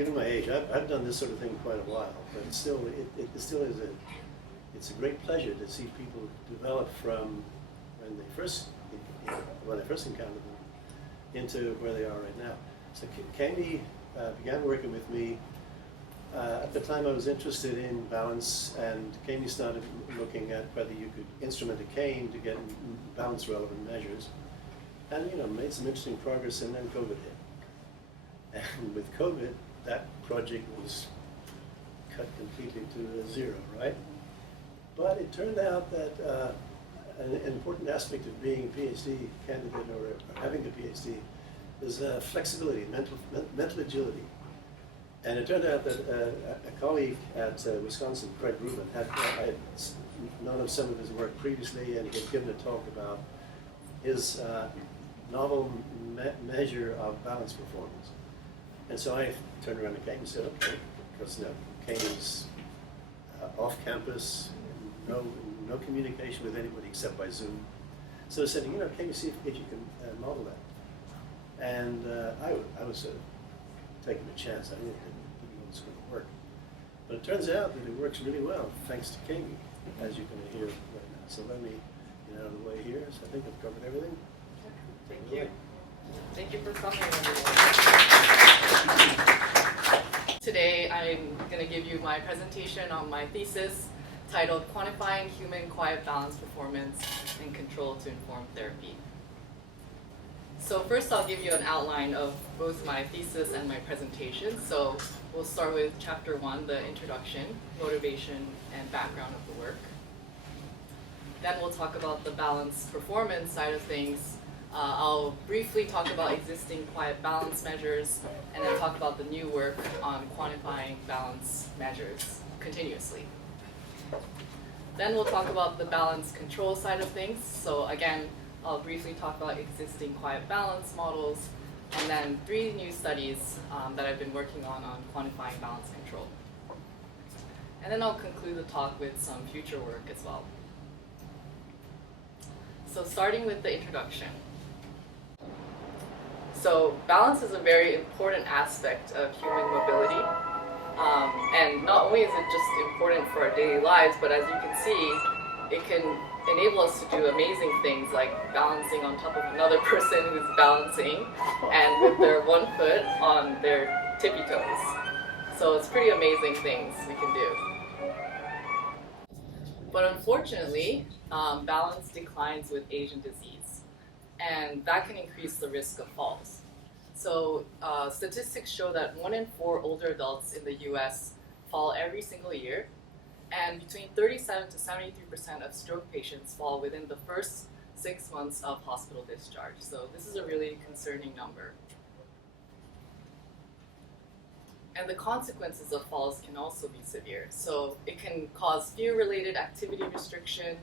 given my age, I've done this sort of thing quite a while, but it still is it's a great pleasure to see people develop from when I first encountered them into where they are right now. So Kaymie began working with me. At the time I was interested in balance, and Kaymie started looking at whether you could instrument a cane to get balance relevant measures. And made some interesting progress, and then COVID hit. And with COVID, that project was cut completely to zero, right? But it turned out that an important aspect of being a PhD candidate or having a PhD is flexibility, mental agility. And it turned out that a colleague at Wisconsin, Craig Rubin, I had known of some of his work previously, and he had given a talk about his novel measure of balance performance. And so I turned around to Kaymie and said, okay, because Kaymie's off campus, no communication with anybody except by Zoom. So I said, Kaymie, see if you can model that. And I was sort of taking a chance. I didn't know it was going to work. But it turns out that it works really well, thanks to Kaymie, as you're going to hear right now. So let me get out of the way here. So I think I've covered everything. Thank you. Thank you for coming, everyone. Today I'm going to give you my presentation on my thesis titled Quantifying Human Quiet Balance Performance and Control to Inform Therapy. So first I'll give you an outline of both my thesis and my presentation. So we'll start with chapter 1, the introduction, motivation, and background of the work. Then we'll talk about the balance performance side of things. I'll briefly talk about existing quiet balance measures, and then talk about the new work on quantifying balance measures continuously. Then we'll talk about the balance control side of things. So again, I'll briefly talk about existing quiet balance models, and then 3 new studies that I've been working on quantifying balance control. And then I'll conclude the talk with some future work as well. So starting with the introduction. So balance is a very important aspect of human mobility. And not only is it just important for our daily lives, but as you can see, it can enable us to do amazing things like balancing on top of another person who's balancing and with their one foot on their tippy toes. So it's pretty amazing things we can do. But unfortunately, balance declines with age and disease, and that can increase the risk of falls. So statistics show that 1 in 4 older adults in the US fall every single year, and between 37 to 73% of stroke patients fall within the first 6 months of hospital discharge. So this is a really concerning number. And the consequences of falls can also be severe. So it can cause fear-related activity restriction,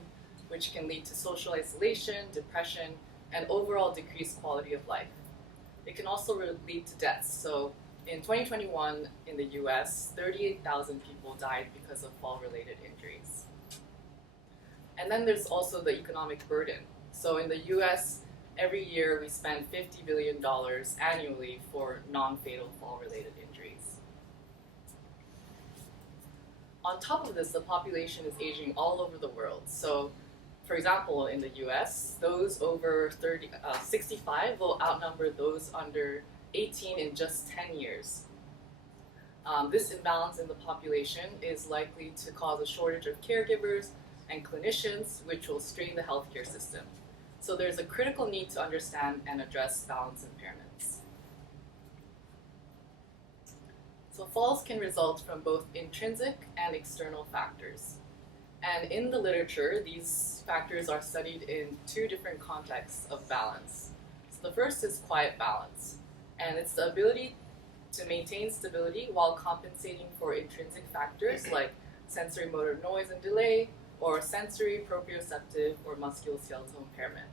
which can lead to social isolation, depression, and overall decreased quality of life. It can also lead to deaths. So in 2021, in the US, 38,000 people died because of fall-related injuries. And then there's also the economic burden. So in the US, every year we spend $50 billion annually for non-fatal fall-related injuries. On top of this, the population is aging all over the world. So, for example, in the US, those over 65 will outnumber those under 18 in just 10 years. This imbalance in the population is likely to cause a shortage of caregivers and clinicians, which will strain the healthcare system. So there's a critical need to understand and address balance impairments. So falls can result from both intrinsic and external factors. And in the literature, these factors are studied in 2 different contexts of balance. So the first is quiet balance, and it's the ability to maintain stability while compensating for intrinsic factors like sensory motor noise and delay, or sensory proprioceptive or musculoskeletal impairment.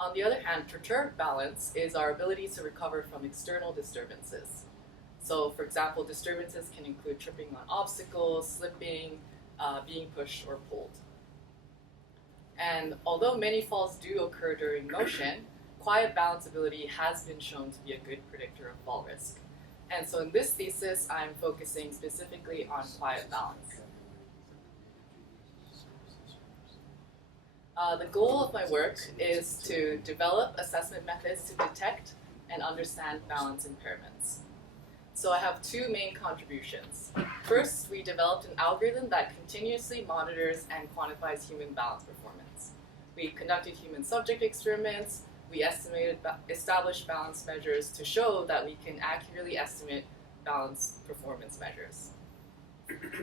On the other hand, perturbed balance is our ability to recover from external disturbances. So, for example, disturbances can include tripping on obstacles, slipping, being pushed or pulled. And although many falls do occur during motion, quiet balance ability has been shown to be a good predictor of fall risk. And so in this thesis, I'm focusing specifically on quiet balance. The goal of my work is to develop assessment methods to detect and understand balance impairments. So I have two main contributions. First, we developed an algorithm that continuously monitors and quantifies human balance performance. We conducted human subject experiments. We established balance measures to show that we can accurately estimate balance performance measures.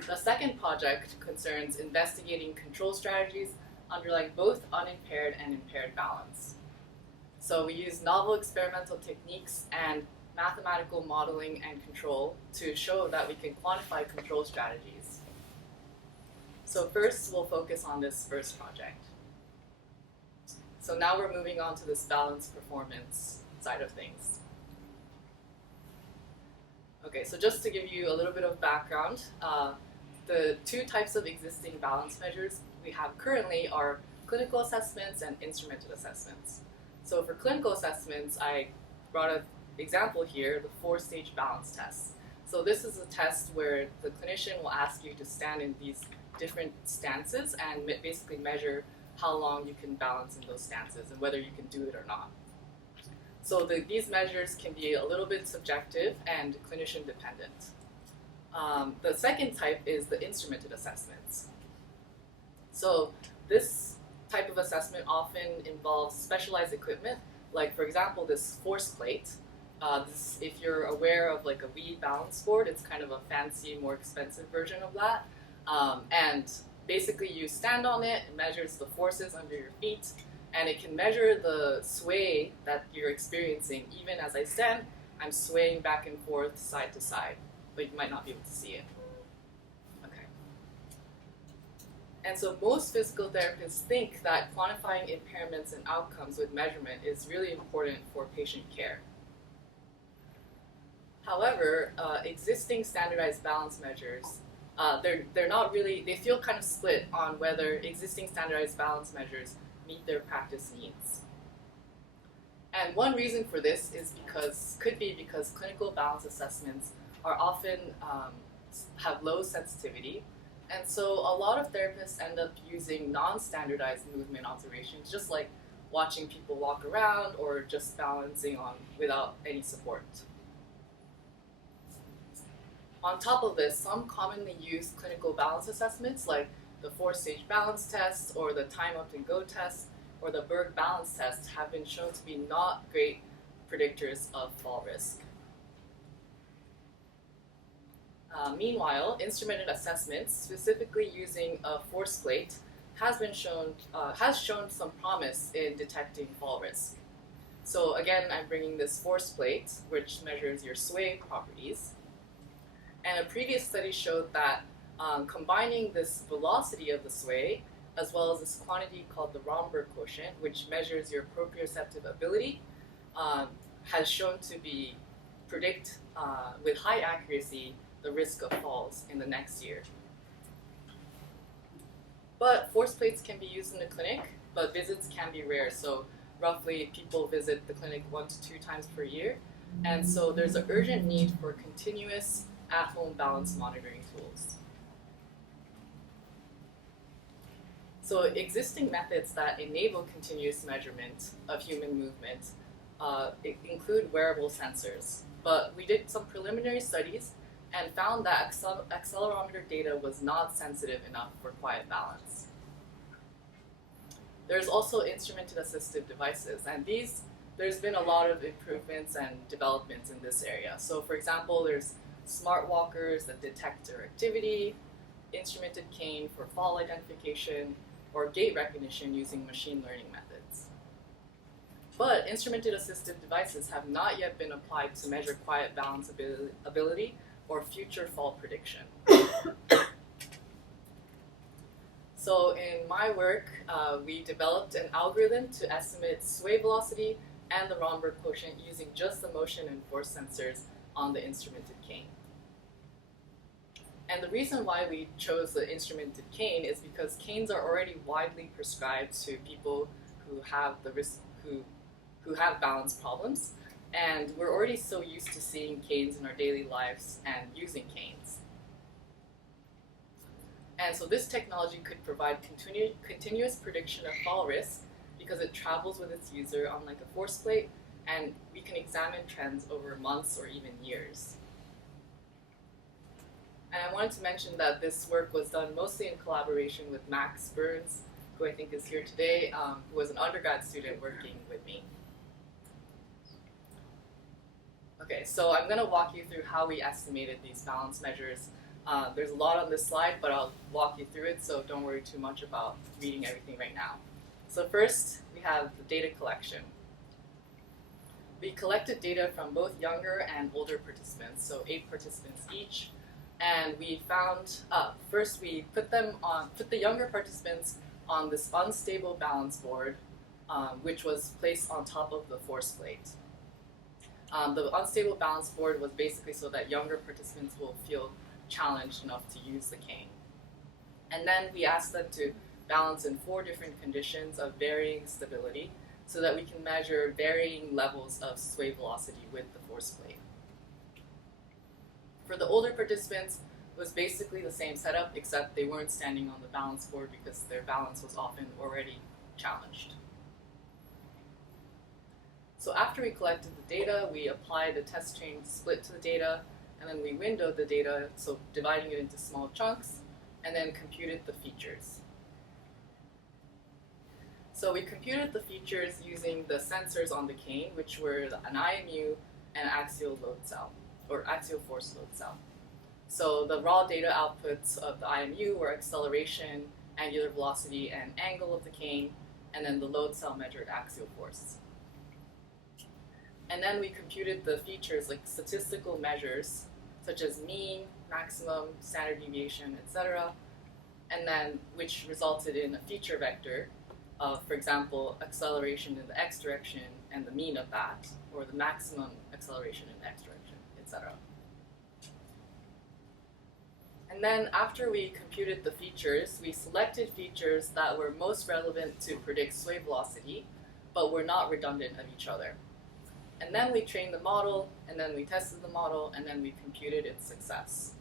The second project concerns investigating control strategies underlying both unimpaired and impaired balance. So we use novel experimental techniques and mathematical modeling and control to show that we can quantify control strategies. So first, we'll focus on this first project. So now we're moving on to this balance performance side of things. Okay, so just to give you a little bit of background, the two types of existing balance measures we have currently are clinical assessments and instrumented assessments. So for clinical assessments, I brought an example here, the 4-stage balance test. So this is a test where the clinician will ask you to stand in these different stances and basically measure how long you can balance in those stances and whether you can do it or not. So these measures can be a little bit subjective and clinician dependent. The second type is the instrumented assessments. So this type of assessment often involves specialized equipment, like for example this force plate. If you're aware of like a Wii balance board, it's kind of a fancy, more expensive version of that. And basically you stand on it, it measures the forces under your feet, and it can measure the sway that you're experiencing. Even as I stand, I'm swaying back and forth, side to side, but you might not be able to see it. Okay. And so most physical therapists think that quantifying impairments and outcomes with measurement is really important for patient care. However, existing standardized balance measures, they're not really, they feel kind of split on whether existing standardized balance measures meet their practice needs. And one reason for this could be because clinical balance assessments are often have low sensitivity, and so a lot of therapists end up using non-standardized movement observations, just like watching people walk around or just balancing on without any support. On top of this, some commonly used clinical balance assessments like the 4-stage balance test or the time up and go test or the Berg balance test have been shown to be not great predictors of fall risk. Meanwhile, instrumented assessments, specifically using a force plate, has shown some promise in detecting fall risk. So again, I'm bringing this force plate, which measures your sway properties. And a previous study showed that combining this velocity of the sway, as well as this quantity called the Romberg quotient, which measures your proprioceptive ability, has shown to predict with high accuracy the risk of falls in the next year. But force plates can be used in the clinic, but visits can be rare. So roughly people visit the clinic 1 to 2 times per year. And so there's an urgent need for continuous at-home balance monitoring tools. So existing methods that enable continuous measurement of human movement include wearable sensors. But we did some preliminary studies and found that accelerometer data was not sensitive enough for quiet balance. There's also instrumented assistive devices, and there's been a lot of improvements and developments in this area. So for example, there's smart walkers that detect their activity, instrumented cane for fall identification, or gait recognition using machine learning methods. But instrumented assistive devices have not yet been applied to measure quiet balance ability or future fall prediction. So in my work, we developed an algorithm to estimate sway velocity and the Romberg quotient using just the motion and force sensors on the instrumented cane. And the reason why we chose the instrumented cane is because canes are already widely prescribed to people who have who have balance problems. And we're already so used to seeing canes in our daily lives and using canes. And so this technology could provide continuous prediction of fall risk because it travels with its user on like a force plate, and we can examine trends over months or even years. And I wanted to mention that this work was done mostly in collaboration with Max Burns, who I think is here today, who was an undergrad student working with me. Okay, so I'm going to walk you through how we estimated these balance measures. There's a lot on this slide, but I'll walk you through it, so don't worry too much about reading everything right now. So first, we have the data collection. We collected data from both younger and older participants, so 8 participants each, and we found, first we put the younger participants on this unstable balance board, which was placed on top of the force plate. The unstable balance board was basically so that younger participants will feel challenged enough to use the cane. And then we asked them to balance in 4 different conditions of varying stability so that we can measure varying levels of sway velocity with the force plate. For the older participants, it was basically the same setup, except they weren't standing on the balance board because their balance was often already challenged. So after we collected the data, we applied a test chain split to the data, and then we windowed the data, so dividing it into small chunks, and then computed the features. So we computed the features using the sensors on the cane, which were an IMU and axial load cell, or axial force load cell. So the raw data outputs of the IMU were acceleration, angular velocity, and angle of the cane, and then the load cell measured axial force. And then we computed the features like statistical measures, such as mean, maximum, standard deviation, etc., and then which resulted in a feature vector of, for example, acceleration in the x direction and the mean of that, or the maximum acceleration in the x direction, etc. And then after we computed the features, we selected features that were most relevant to predict sway velocity, but were not redundant of each other. And then we trained the model, and then we tested the model, and then we computed its success.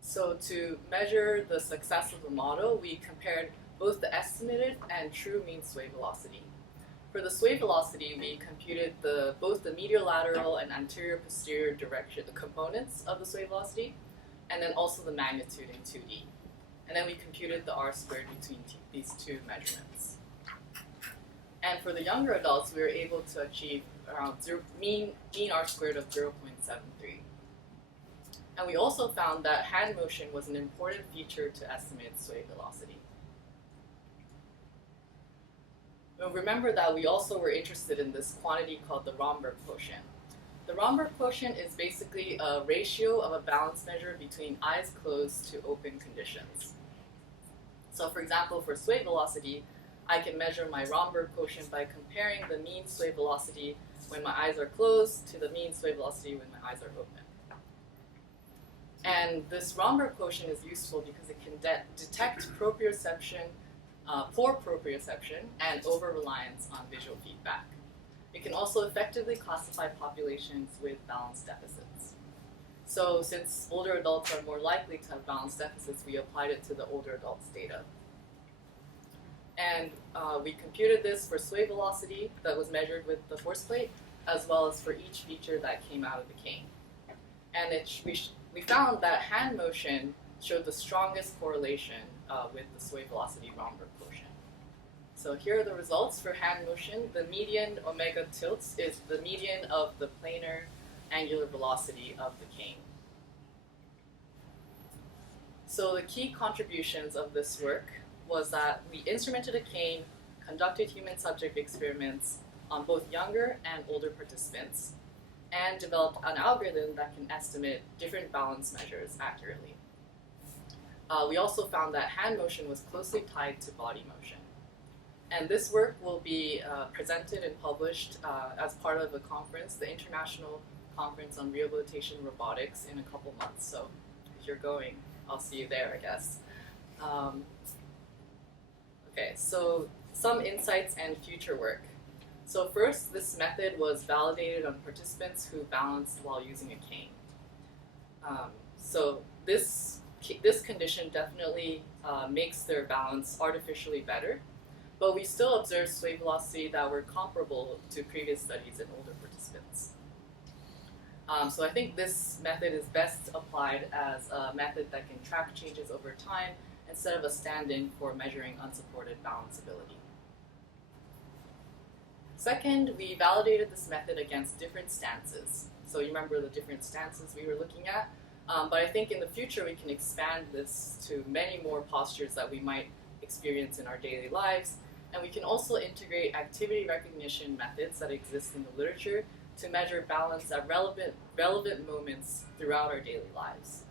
So to measure the success of the model, we compared both the estimated and true mean sway velocity. For the sway velocity, we computed both the medial-lateral and anterior-posterior direction, the components of the sway velocity, and then also the magnitude in 2D. And then we computed the R-squared between these two measurements. And for the younger adults, we were able to achieve around mean R-squared of 0.73. And we also found that hand motion was an important feature to estimate sway velocity. Now remember that we also were interested in this quantity called the Romberg quotient. The Romberg quotient is basically a ratio of a balance measure between eyes closed to open conditions. So for example, for sway velocity, I can measure my Romberg quotient by comparing the mean sway velocity when my eyes are closed to the mean sway velocity when my eyes are open. And this Romberg quotient is useful because it can detect proprioception, poor proprioception, and over-reliance on visual feedback. It can also effectively classify populations with balance deficits. So since older adults are more likely to have balance deficits, we applied it to the older adults' data. And we computed this for sway velocity that was measured with the force plate, as well as for each feature that came out of the cane. And we found that hand motion showed the strongest correlation with the sway velocity Romberg quotient. So here are the results for hand motion. The median omega tilts is the median of the planar angular velocity of the cane. So the key contributions of this work was that we instrumented a cane, conducted human subject experiments on both younger and older participants, and developed an algorithm that can estimate different balance measures accurately. We also found that hand motion was closely tied to body motion. And this work will be presented and published as part of a conference, the International Conference on Rehabilitation Robotics, in a couple months. So if you're going, I'll see you there, I guess. Okay, so some insights and future work. So first, this method was validated on participants who balanced while using a cane. So this condition definitely makes their balance artificially better, but we still observed sway velocity that were comparable to previous studies in older participants. So I think this method is best applied as a method that can track changes over time instead of a stand-in for measuring unsupported balance ability. Second, we validated this method against different stances. So you remember the different stances we were looking at? But I think in the future we can expand this to many more postures that we might experience in our daily lives. And we can also integrate activity recognition methods that exist in the literature to measure balance at relevant moments throughout our daily lives.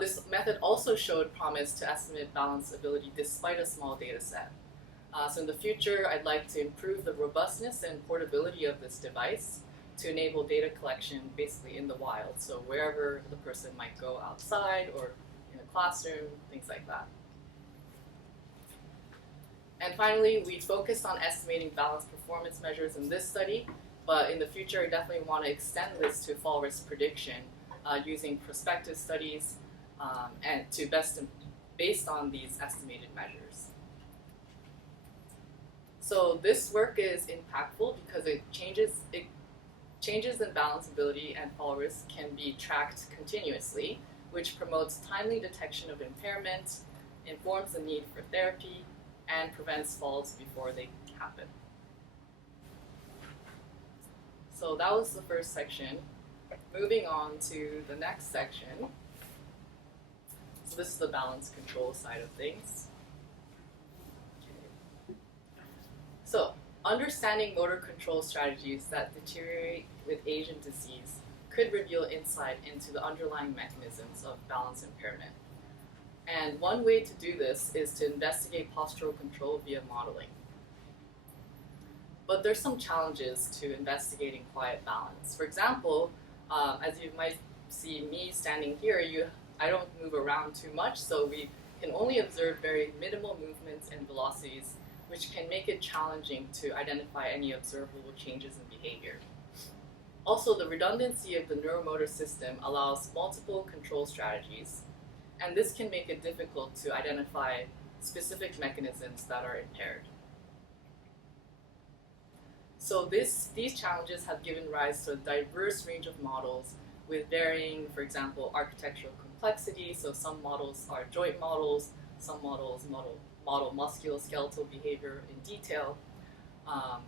This method also showed promise to estimate balance ability despite a small data set. So in the future, I'd like to improve the robustness and portability of this device to enable data collection basically in the wild, so wherever the person might go outside or in a classroom, things like that. And finally, we focused on estimating balance performance measures in this study, but in the future, I definitely want to extend this to fall risk prediction using prospective studies and based on these estimated measures. So this work is impactful because changes in balance ability and fall risk can be tracked continuously, which promotes timely detection of impairment, informs the need for therapy, and prevents falls before they happen. So that was the first section. Moving on to the next section. So this is the balance control side of things. Okay. So, understanding motor control strategies that deteriorate with age and disease could reveal insight into the underlying mechanisms of balance impairment. And one way to do this is to investigate postural control via modeling. But there's some challenges to investigating quiet balance. For example, as you might see me standing here, I don't move around too much, so we can only observe very minimal movements and velocities, which can make it challenging to identify any observable changes in behavior. Also, the redundancy of the neuromotor system allows multiple control strategies, and this can make it difficult to identify specific mechanisms that are impaired. So these challenges have given rise to a diverse range of models with varying, for example, architectural complexity. So some models are joint models, some models model musculoskeletal behavior in detail.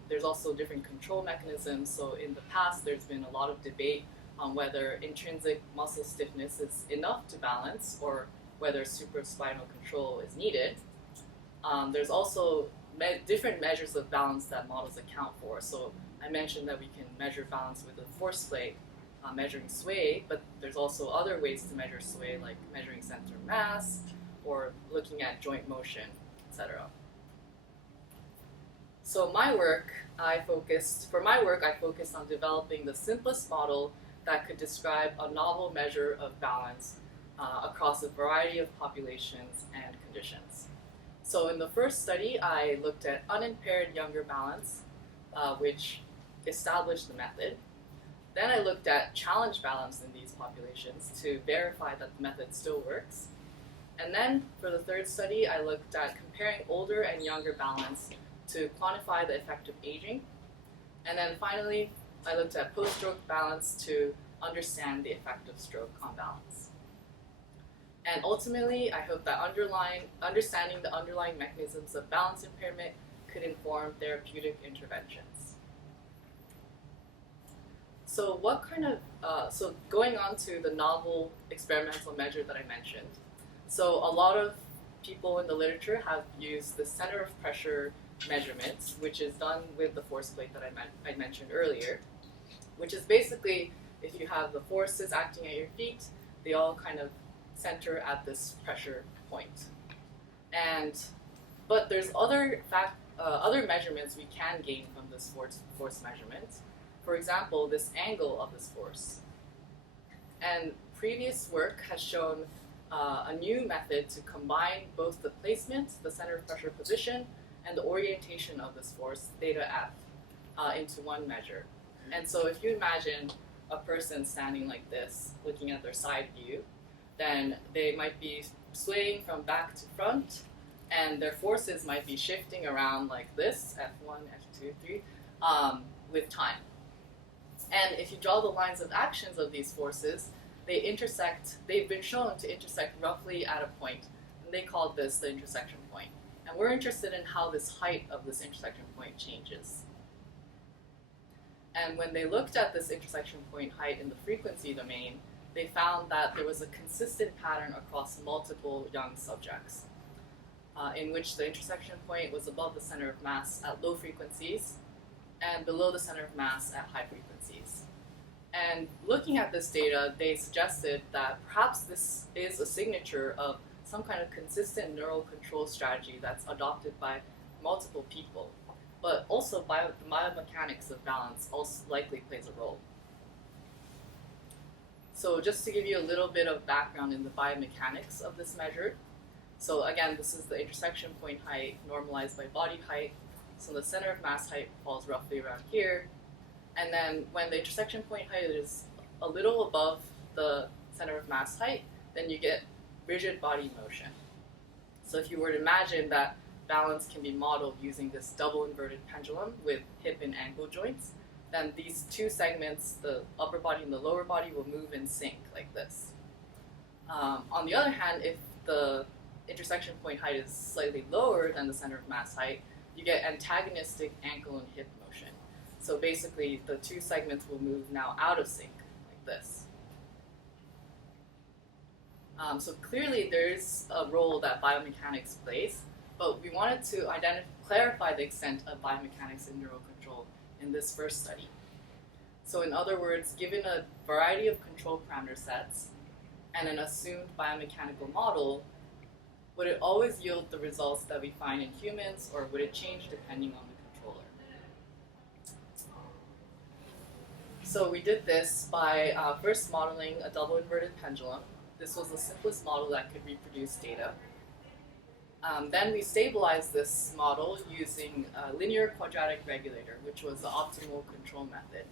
There's also different control mechanisms. So in the past, there's been a lot of debate on whether intrinsic muscle stiffness is enough to balance or whether supraspinal control is needed. There's also different measures of balance that models account for. So I mentioned that we can measure balance with a force plate, measuring sway, but there's also other ways to measure sway, like measuring center of mass or looking at joint motion, etc. So for my work, I focused on developing the simplest model that could describe a novel measure of balance across a variety of populations and conditions. So in the first study, I looked at unimpaired younger balance, which established the method. Then I looked at challenge balance in these populations to verify that the method still works. And then for the third study, I looked at comparing older and younger balance to quantify the effect of aging. And then finally, I looked at post-stroke balance to understand the effect of stroke on balance. And ultimately, I hope that understanding the underlying mechanisms of balance impairment could inform therapeutic interventions. So so going on to the novel experimental measure that I mentioned. So a lot of people in the literature have used the center of pressure measurements, which is done with the force plate that I mentioned earlier, which is basically if you have the forces acting at your feet, they all kind of center at this pressure point. But there's other measurements we can gain from this force measurement. For example, this angle of this force. And previous work has shown a new method to combine both the placement, the center of pressure position, and the orientation of this force, theta F, into one measure. And so if you imagine a person standing like this, looking at their side view, then they might be swaying from back to front, and their forces might be shifting around like this, F1, F2, 3, with time. And if you draw the lines of actions of these forces, they've been shown to intersect roughly at a point, and they call this the intersection point. And we're interested in how this height of this intersection point changes. And when they looked at this intersection point height in the frequency domain, they found that there was a consistent pattern across multiple young subjects, in which the intersection point was above the center of mass at low frequencies and below the center of mass at high frequencies. And looking at this data, they suggested that perhaps this is a signature of some kind of consistent neural control strategy that's adopted by multiple people. But also the biomechanics of balance also likely plays a role. So just to give you a little bit of background in the biomechanics of this measure. So again, this is the intersection point height normalized by body height. So the center of mass height falls roughly around here. And then when the intersection point height is a little above the center of mass height, then you get rigid body motion. So if you were to imagine that balance can be modeled using this double inverted pendulum with hip and ankle joints, then these two segments, the upper body and the lower body, will move in sync like this. On the other hand, if the intersection point height is slightly lower than the center of mass height, you get antagonistic ankle and hip motion. So basically, the two segments will move now out of sync like this. So clearly, there's a role that biomechanics plays, but we wanted to clarify the extent of biomechanics in neural control in this first study. So in other words, given a variety of control parameter sets and an assumed biomechanical model, would it always yield the results that we find in humans, or would it change depending on the controller? So we did this by first modeling a double inverted pendulum. This was the simplest model that could reproduce data. Then we stabilized this model using a linear quadratic regulator, which was the optimal control method.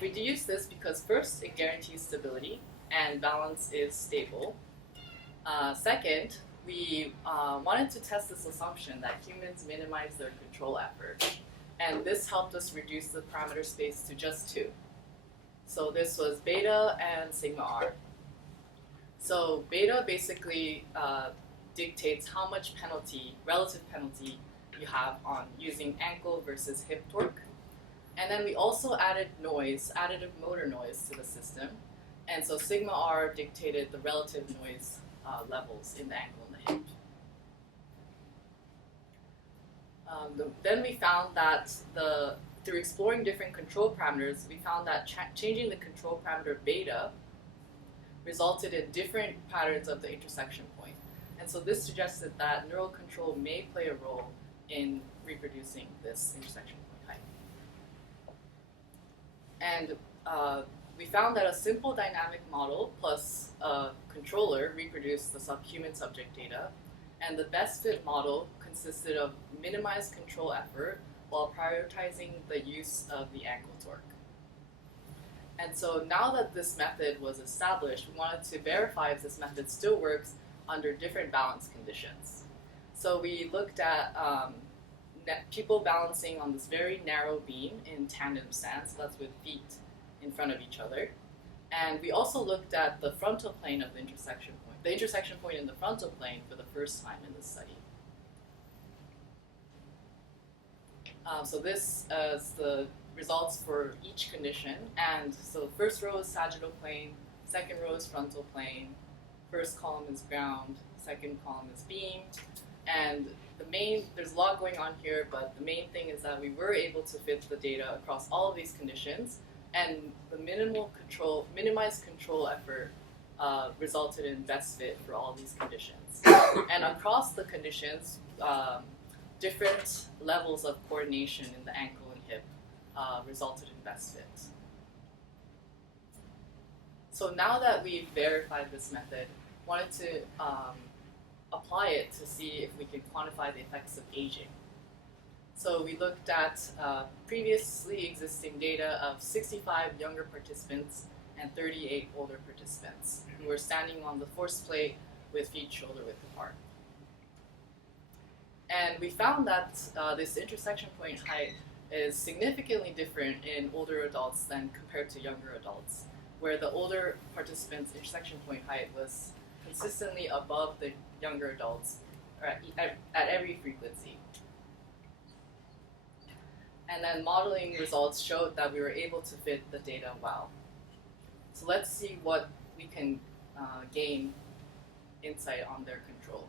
We used this because first, it guarantees stability and balance is stable. Second, we wanted to test this assumption that humans minimize their control effort. And this helped us reduce the parameter space to just 2. So this was beta and sigma r. So beta basically dictates how much relative penalty you have on using ankle versus hip torque. And then we also added noise, additive motor noise to the system. And so sigma r dictated the relative noise levels in the ankle and the hip. Then we found that through exploring different control parameters, we found that changing the control parameter beta resulted in different patterns of the intersection point. And so this suggested that neural control may play a role in reproducing this intersection point height. And we found that a simple dynamic model plus a controller reproduced the human subject data, and the best fit model consisted of minimized control effort while prioritizing the use of the ankle torque. And so now that this method was established, we wanted to verify if this method still works under different balance conditions. So we looked at people balancing on this very narrow beam in tandem stance, so that's with feet in front of each other. And we also looked at the frontal plane of the intersection point in the frontal plane for the first time in this study. So this is the results for each condition. And so first row is sagittal plane, second row is frontal plane, first column is ground, second column is beam. And there's a lot going on here, but the main thing is that we were able to fit the data across all of these conditions, and the minimized control effort resulted in best fit for all these conditions. And across the conditions, different levels of coordination in the ankle and hip resulted in best fit. So now that we've verified this method, wanted to apply it to see if we can quantify the effects of aging. So we looked at previously existing data of 65 younger participants and 38 older participants who were standing on the force plate with feet shoulder width apart. And we found that this intersection point height is significantly different in older adults than compared to younger adults, where the older participants' intersection point height was consistently above the younger adults at every frequency. And then modeling results showed that we were able to fit the data well. So let's see what we can gain insight on their control.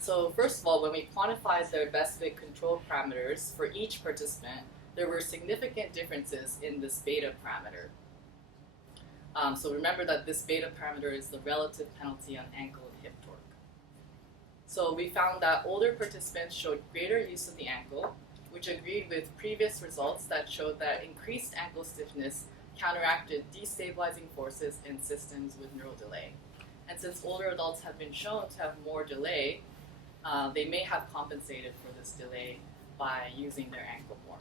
So first of all, when we quantified their best fit control parameters for each participant, there were significant differences in this beta parameter. So remember that this beta parameter is the relative penalty on ankle and hip torque. So we found that older participants showed greater use of the ankle, which agreed with previous results that showed that increased ankle stiffness counteracted destabilizing forces in systems with neural delay. And since older adults have been shown to have more delay, they may have compensated for this delay by using their ankle more.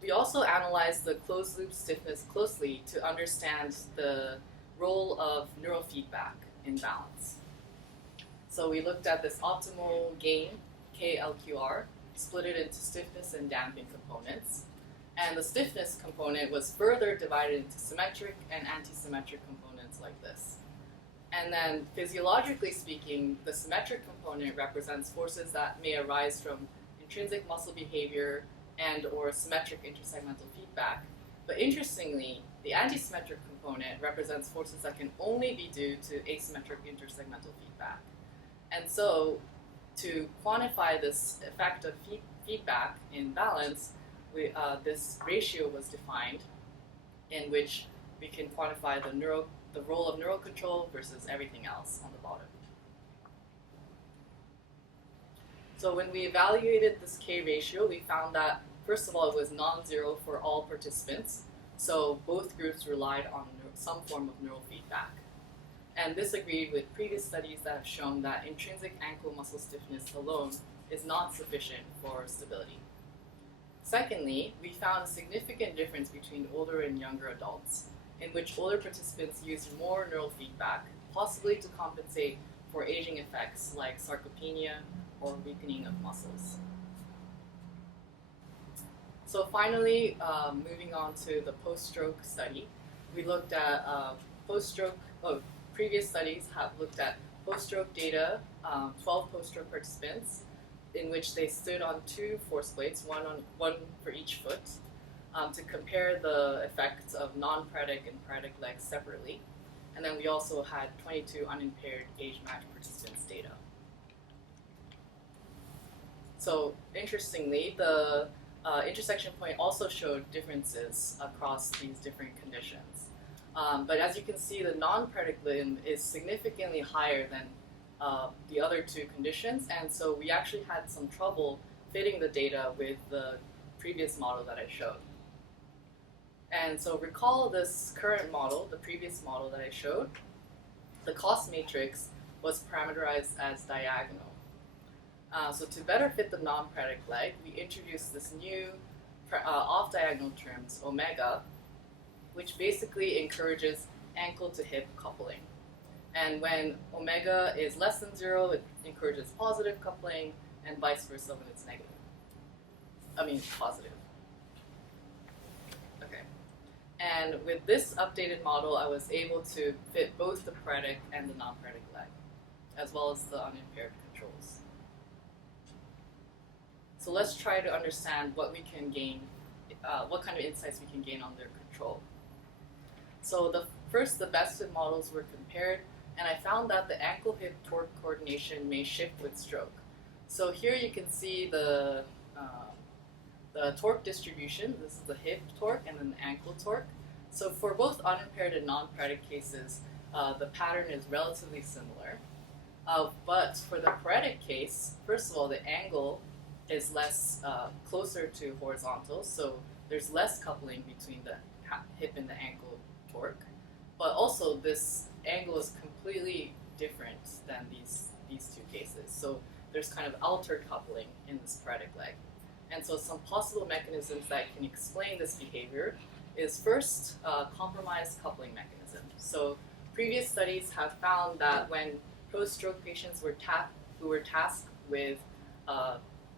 We also analyzed the closed loop stiffness closely to understand the role of neural feedback in balance. So we looked at this optimal gain, KLQR, split it into stiffness and damping components. And the stiffness component was further divided into symmetric and anti-symmetric components like this. And then physiologically speaking, the symmetric component represents forces that may arise from intrinsic muscle behavior and or symmetric intersegmental feedback. But interestingly, the anti-symmetric component represents forces that can only be due to asymmetric intersegmental feedback. And so to quantify this effect of feedback in balance, this ratio was defined in which we can quantify the role of neural control versus everything else on the bottom. So when we evaluated this K ratio, we found that, first of all, it was non-zero for all participants. So both groups relied on some form of neural feedback. And this agreed with previous studies that have shown that intrinsic ankle muscle stiffness alone is not sufficient for stability. Secondly, we found a significant difference between older and younger adults, in which older participants used more neural feedback, possibly to compensate for aging effects like sarcopenia or weakening of muscles. So finally, moving on to the post-stroke study, we looked at previous studies have looked at post-stroke data, 12 post-stroke participants, in which they stood on 2 force plates, one for each foot, to compare the effects of non-paretic and paretic legs separately. And then we also had 22 unimpaired age-matched participants data. So interestingly, the intersection point also showed differences across these different conditions. But as you can see, the non-paretic limb is significantly higher than the other 2 conditions, and so we actually had some trouble fitting the data with the previous model that I showed. And so recall this current model, the previous model that I showed, the cost matrix was parameterized as diagonal. So to better fit the non-paretic leg, we introduced this new off-diagonal terms, omega, which basically encourages ankle to hip coupling. And when omega is less than 0, it encourages positive coupling, and vice versa when it's positive. Okay. And with this updated model, I was able to fit both the paretic and the non-paretic leg, as well as the unimpaired controls. So let's try to understand what we can gain, what kind of insights we can gain on their control. So the best fit models were compared, and I found that the ankle-hip torque coordination may shift with stroke. So here you can see the torque distribution. This is the hip torque and then the ankle torque. So for both unimpaired and non-paretic cases, the pattern is relatively similar. But for the paretic case, first of all, the angle is less closer to horizontal, so there's less coupling between the hip and the ankle torque. But also, this angle is completely different than these these two cases. So there's kind of altered coupling in this paretic leg. And so some possible mechanisms that can explain this behavior is first compromised coupling mechanism. So previous studies have found that when post-stroke patients who were tasked with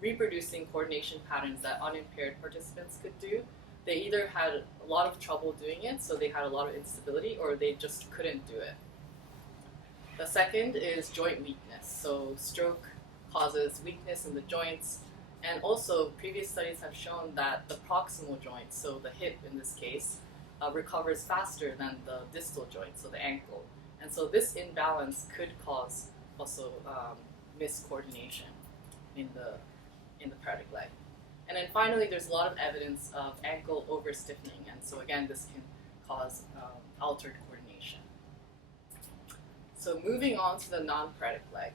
reproducing coordination patterns that unimpaired participants could do, they either had a lot of trouble doing it, so they had a lot of instability, or they just couldn't do it. The second is joint weakness. So stroke causes weakness in the joints, and also previous studies have shown that the proximal joint, so the hip in this case, recovers faster than the distal joint, so the ankle. And so this imbalance could cause also miscoordination in the paretic leg. And then finally, there's a lot of evidence of ankle over-stiffening, and so again, this can cause altered coordination. So moving on to the non-paretic leg.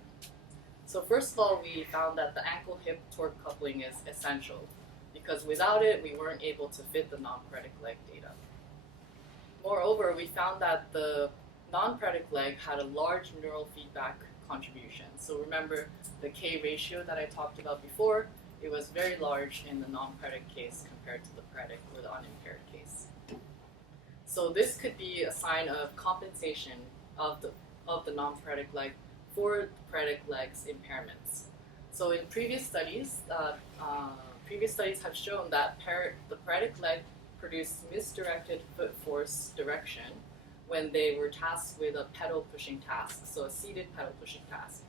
So first of all, we found that the ankle-hip torque coupling is essential, because without it, we weren't able to fit the non-paretic leg data. Moreover, we found that the non-paretic leg had a large neural feedback contribution. So remember the K ratio that I talked about before? It was very large in the non-paretic case compared to the paretic or the unimpaired case. So this could be a sign of compensation of the non-paretic leg for the paretic leg's impairments. So in previous studies have shown that the paretic leg produced misdirected foot force direction when they were tasked with a pedal pushing task, so a seated pedal pushing task.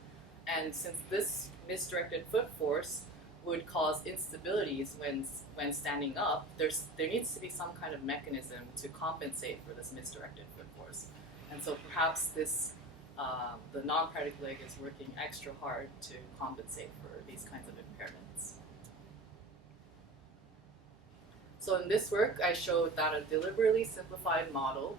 And since this misdirected foot force would cause instabilities when standing up, there needs to be some kind of mechanism to compensate for this misdirected foot force. And so perhaps the non-paretic leg is working extra hard to compensate for these kinds of impairments. So in this work, I showed that a deliberately simplified model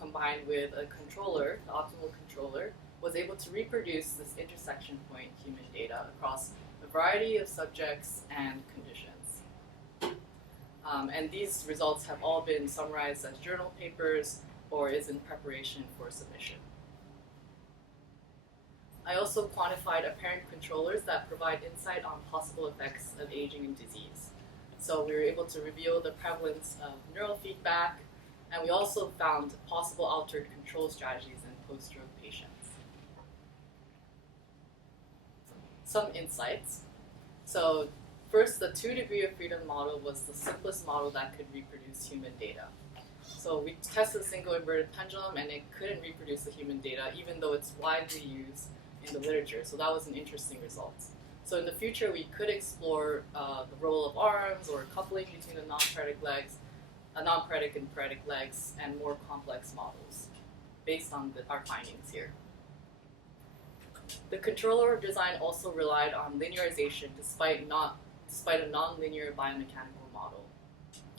combined with a controller, the optimal controller, was able to reproduce this intersection point human data across a variety of subjects and conditions. And these results have all been summarized as journal papers or is in preparation for submission. I also quantified apparent controllers that provide insight on possible effects of aging and disease. So we were able to reveal the prevalence of neural feedback, and we also found possible altered control strategies in post-stroke patients. Some insights. So first, the 2-degree of freedom model was the simplest model that could reproduce human data. So we tested a single inverted pendulum, and it couldn't reproduce the human data, even though it's widely used in the literature. So that was an interesting result. So in the future, we could explore the role of arms or coupling between the non-paretic legs, non-paretic and paretic legs, and more complex models based on our findings here. The controller design also relied on linearization despite a non-linear biomechanical model.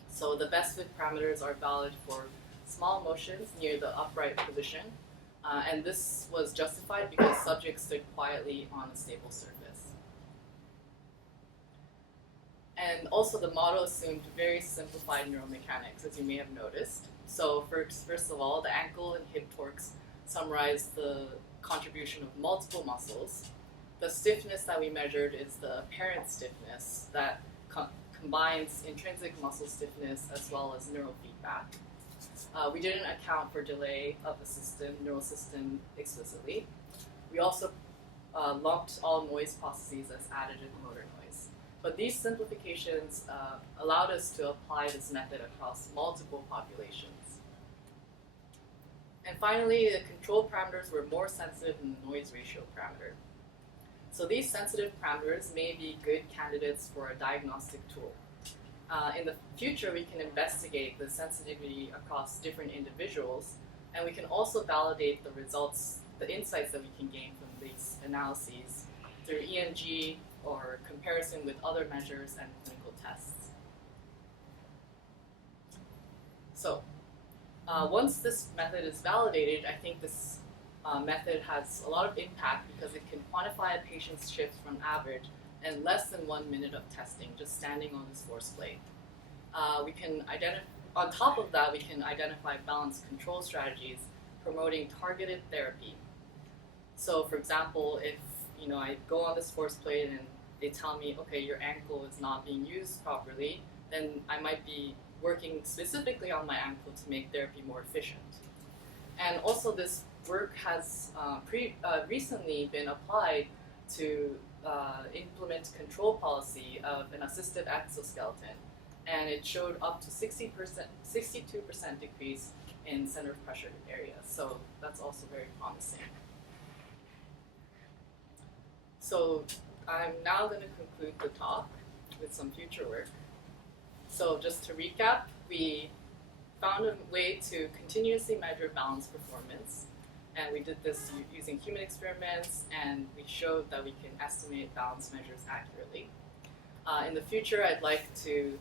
So the best fit parameters are valid for small motions near the upright position, and this was justified because subjects stood quietly on a stable surface. And also the model assumed very simplified neuromechanics, as you may have noticed. So first of all, the ankle and hip torques summarize the contribution of multiple muscles. The stiffness that we measured is the apparent stiffness that combines intrinsic muscle stiffness as well as neural feedback. We didn't account for delay of the neural system explicitly. We also lumped all noise processes as additive motor noise. But these simplifications allowed us to apply this method across multiple populations. And finally, the control parameters were more sensitive than the noise ratio parameter. So these sensitive parameters may be good candidates for a diagnostic tool. In the future, we can investigate the sensitivity across different individuals, and we can also validate the results, the insights that we can gain from these analyses through EMG or comparison with other measures and clinical tests. So, once this method is validated, I think this method has a lot of impact because it can quantify a patient's shift from average in less than 1 minute of testing, just standing on this force plate. On top of that, we can identify balanced control strategies promoting targeted therapy. So for example, if I go on this force plate and they tell me, okay, your ankle is not being used properly, then I might be working specifically on my ankle to make therapy more efficient. And also this work has recently been applied to implement control policy of an assisted exoskeleton, and it showed up to 62% decrease in center of pressure areas. So that's also very promising. So I'm now going to conclude the talk with some future work. So just to recap, we found a way to continuously measure balance performance, and we did this using human experiments, and we showed that we can estimate balance measures accurately. In the future, I'd like to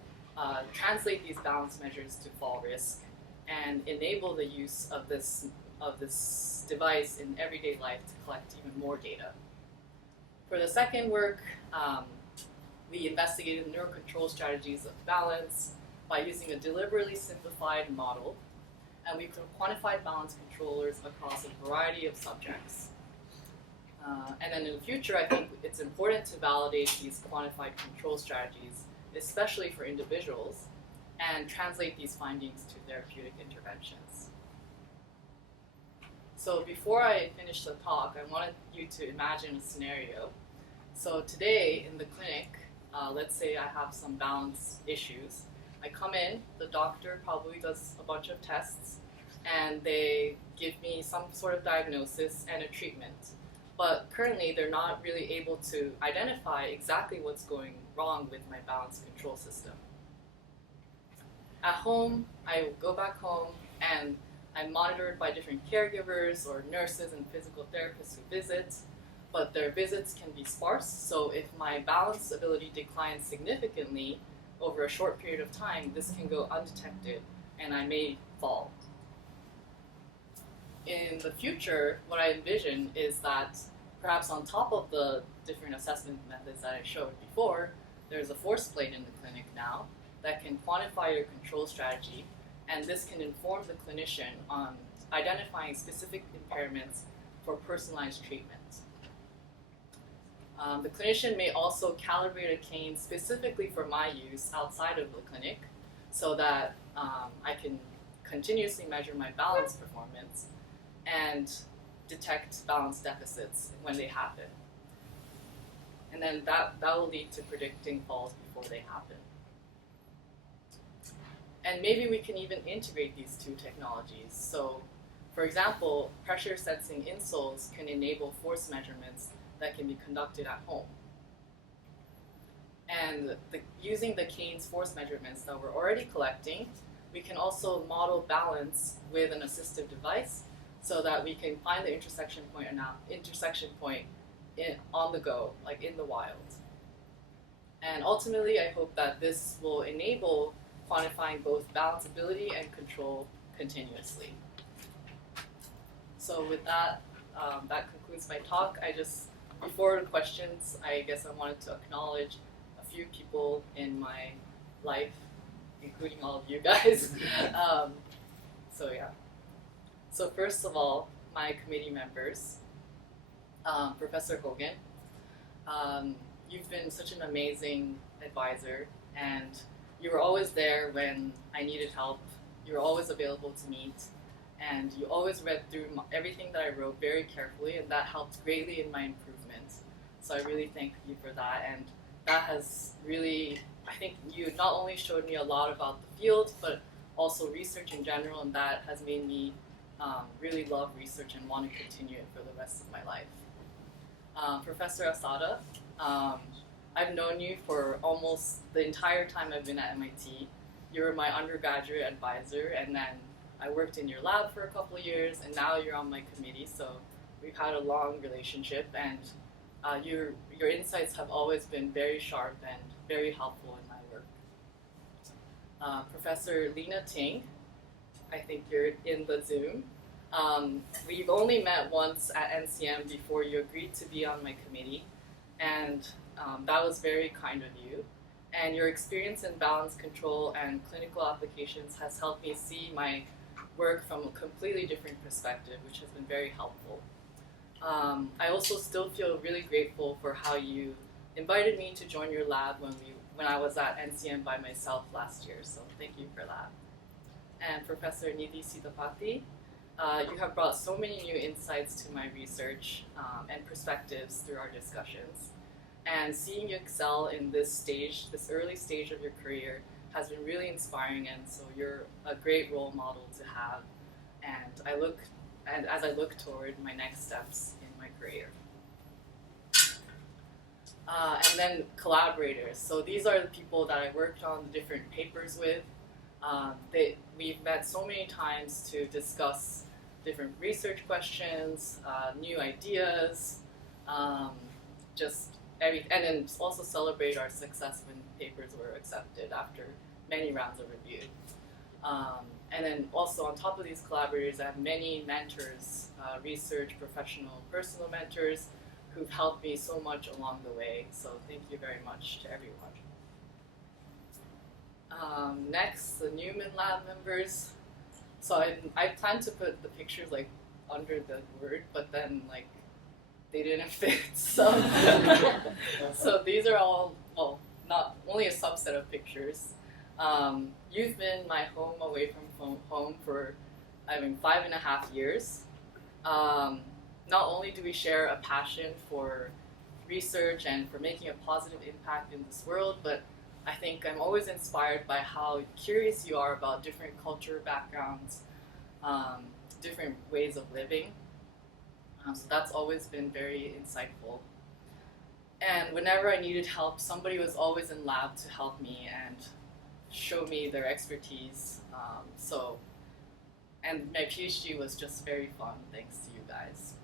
translate these balance measures to fall risk and enable the use of this device in everyday life to collect even more data. For the second work, we investigated neurocontrol strategies of balance by using a deliberately simplified model, and we quantified balance controllers across a variety of subjects. And then in the future, I think it's important to validate these quantified control strategies, especially for individuals, and translate these findings to therapeutic interventions. So before I finish the talk, I wanted you to imagine a scenario. So today in the clinic, let's say I have some balance issues. I come in, the doctor probably does a bunch of tests, and they give me some sort of diagnosis and a treatment. But currently, they're not really able to identify exactly what's going wrong with my balance control system. At home, I go back home, and I'm monitored by different caregivers or nurses and physical therapists who visit, but their visits can be sparse, so if my balance ability declines significantly over a short period of time, this can go undetected, and I may fall. In the future, what I envision is that perhaps on top of the different assessment methods that I showed before, there's a force plate in the clinic now that can quantify your control strategy, and this can inform the clinician on identifying specific impairments for personalized treatment. The clinician may also calibrate a cane specifically for my use outside of the clinic so that I can continuously measure my balance performance and detect balance deficits when they happen. And then that will lead to predicting falls before they happen. And maybe we can even integrate these two technologies. So, for example, pressure sensing insoles can enable force measurements that can be conducted at home. And using the cane's force measurements that we're already collecting, we can also model balance with an assistive device so that we can find the intersection point on the go, like in the wild. And ultimately, I hope that this will enable quantifying both balance ability and control continuously. So with that, that concludes my talk. Before the questions, I guess I wanted to acknowledge a few people in my life, including all of you guys. So yeah. So first of all, my committee members, Professor Hogan, you've been such an amazing advisor, and you were always there when I needed help. You were always available to meet, and you always read through everything that I wrote very carefully, and that helped greatly in my improvement. So I really thank you for that, and that has really, I think you not only showed me a lot about the field, but also research in general, and that has made me really love research and want to continue it for the rest of my life. Professor Asada, I've known you for almost the entire time I've been at MIT. You were my undergraduate advisor, and then I worked in your lab for a couple of years, and now you're on my committee, so we've had a long relationship, and your insights have always been very sharp and very helpful in my work. Professor Lena Ting, I think you're in the Zoom. We've only met once at NCM before you agreed to be on my committee, and that was very kind of you. And your experience in balance control and clinical applications has helped me see my work from a completely different perspective, which has been very helpful. I also still feel really grateful for how you invited me to join your lab when I was at NCM by myself last year, so thank you for that. And Professor Nidhi Sitapati, you have brought so many new insights to my research and perspectives through our discussions. And seeing you excel in this early stage of your career has been really inspiring, and so you're a great role model to have. And as I look toward my next steps in my career. And then collaborators. So these are the people that I worked on the different papers with. We've met so many times to discuss different research questions, new ideas, and then also celebrate our success when papers were accepted after many rounds of review. And then also on top of these collaborators, I have many mentors, research, professional, personal mentors who've helped me so much along the way. So thank you very much to everyone. Next, the Newman Lab members. So I planned to put the pictures like under the word, but then like they didn't fit. So these are all, well, not only a subset of pictures. You've been my home away from home for, 5.5 years. Not only do we share a passion for research and for making a positive impact in this world, but I think I'm always inspired by how curious you are about different culture backgrounds, different ways of living. So that's always been very insightful. And whenever I needed help, somebody was always in lab to help me and show me their expertise. And my PhD was just very fun thanks to you guys.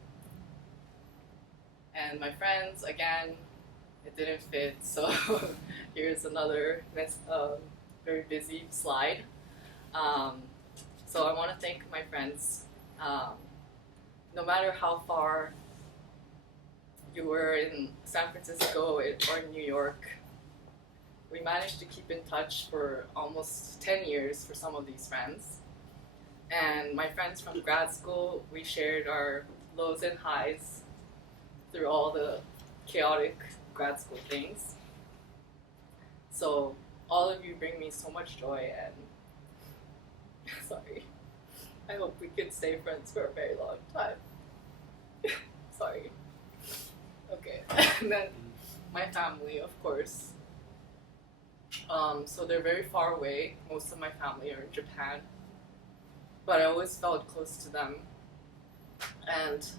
And my friends, again, it didn't fit, so here's another very busy slide. So I want to thank my friends. No matter how far you were in San Francisco or New York, we managed to keep in touch for almost 10 years for some of these friends. And my friends from grad school, we shared our lows and highs through all the chaotic grad school things. So all of you bring me so much joy, and sorry, I hope we can stay friends for a very long time. Sorry. Okay, and then my family, of course. So they're very far away. Most of my family are in Japan, but I always felt close to them. And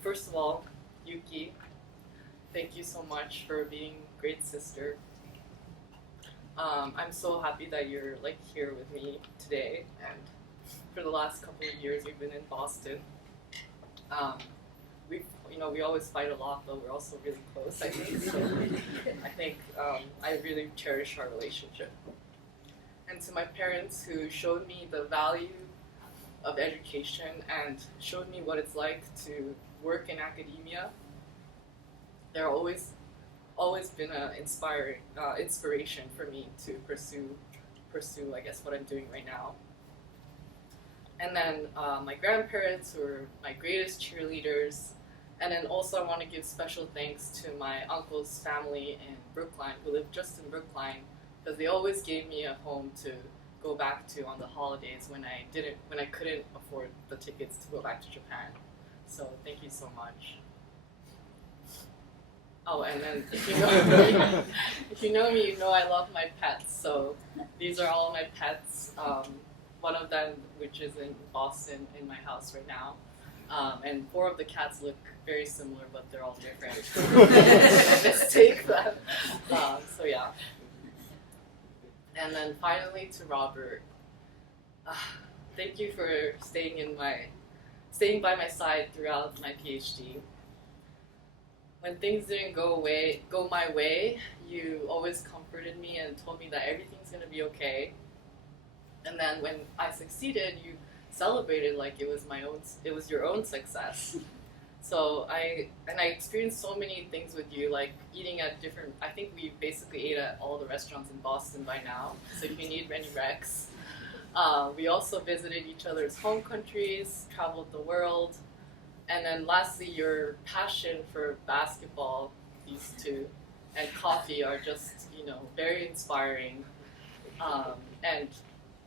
first of all, Yuki, thank you so much for being a great sister. I'm so happy that you're here with me today, and for the last couple of years we've been in Boston. We always fight a lot, but we're also really close, I think. So I think I really cherish our relationship. And to my parents who showed me the value of education and showed me what it's like to work in academia, they're always been an inspiration for me to pursue, I guess, what I'm doing right now. And then my grandparents were my greatest cheerleaders. And then also I want to give special thanks to my uncle's family in Brookline, who live just in Brookline, because they always gave me a home to go back to on the holidays when I couldn't afford the tickets to go back to Japan. So thank you so much. Oh, and then if you know me, you know I love my pets. So these are all my pets. One of them, which is in Boston in my house right now. And 4 of the cats look very similar, but they're all different. Mistake them. So yeah. And then finally to Robert, thank you for staying by my side throughout my PhD. When things didn't go my way, you always comforted me and told me that everything's gonna be okay. And then when I succeeded, you celebrated like it was your own success. So I experienced so many things with you, like eating at different, I think we basically ate at all the restaurants in Boston by now, so if you need any recs. We also visited each other's home countries, traveled the world, And then lastly, your passion for basketball, these two, and coffee are just, very inspiring. And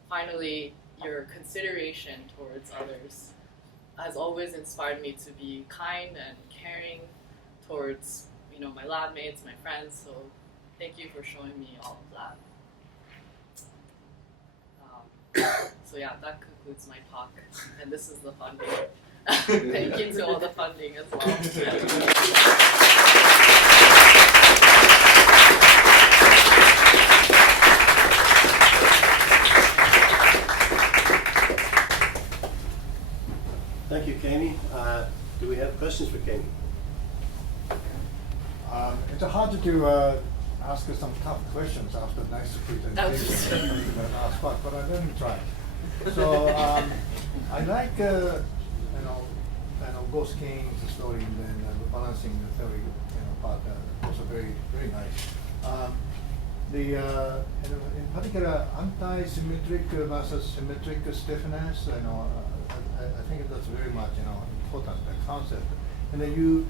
finally, your consideration towards others has always inspired me to be kind and caring towards, my lab mates, my friends. So thank you for showing me all of that. So yeah, that concludes my talk. And this is the funding. Thank you to all the funding as well. Thank you, Kaymie. Do we have questions for Kaymie? It's hard to ask some tough questions after nice presentation. But I'm going to try. So I like both Keynes' story and the balancing the theory part. Also very very nice. In particular, anti-symmetric versus symmetric stiffness. I think that's very much important concept. And then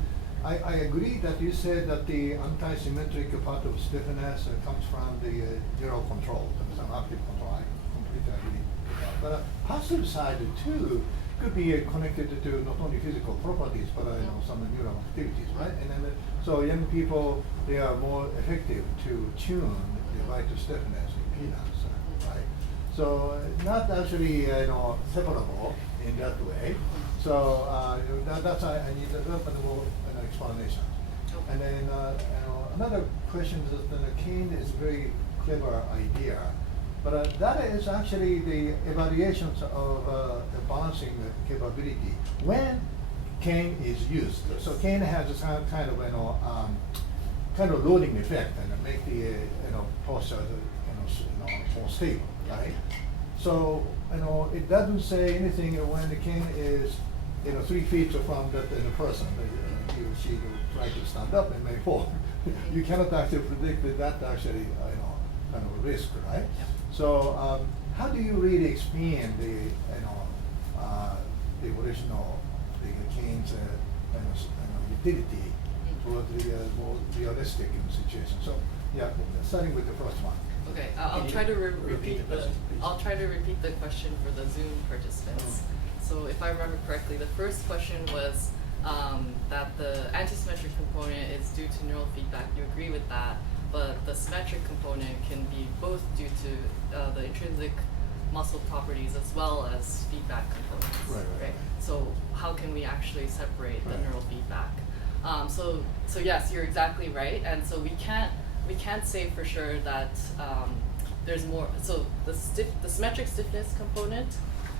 I agree that you said that the anti-symmetric part of stiffness comes from the zero control, some active control. I completely agree with that. But passive side too could be connected to not only physical properties but some neural activities, right? And then so young people, they are more effective to tune the right stiffness impedance, right? So not actually separable in that way. So that's I need a little bit more explanation. Okay. And then another question is that the Keynes is a very clever idea, but that is actually the evaluations of the balancing capability when Keynes is used. So Keynes has some kind of loading effect and make the posture more stable, right? So it doesn't say anything when the Keynes is 3 feet from that person. He or she will try to stand up and may fall. You cannot actually predict that actually kind of a risk, right? Yeah. So how do you really explain the original Keynes utility toward the more realistic situation? So yeah, starting with the first one. Okay, I'll try to repeat the question, please? I'll try to repeat the question for the Zoom participants. So if I remember correctly, the first question was that the antisymmetric component is due to neural feedback. You agree with that, but the symmetric component can be both due to the intrinsic muscle properties as well as feedback components. Right. So how can we actually separate the neural feedback? So yes, you're exactly right, and so we can't say for sure that there's more. So the symmetric stiffness component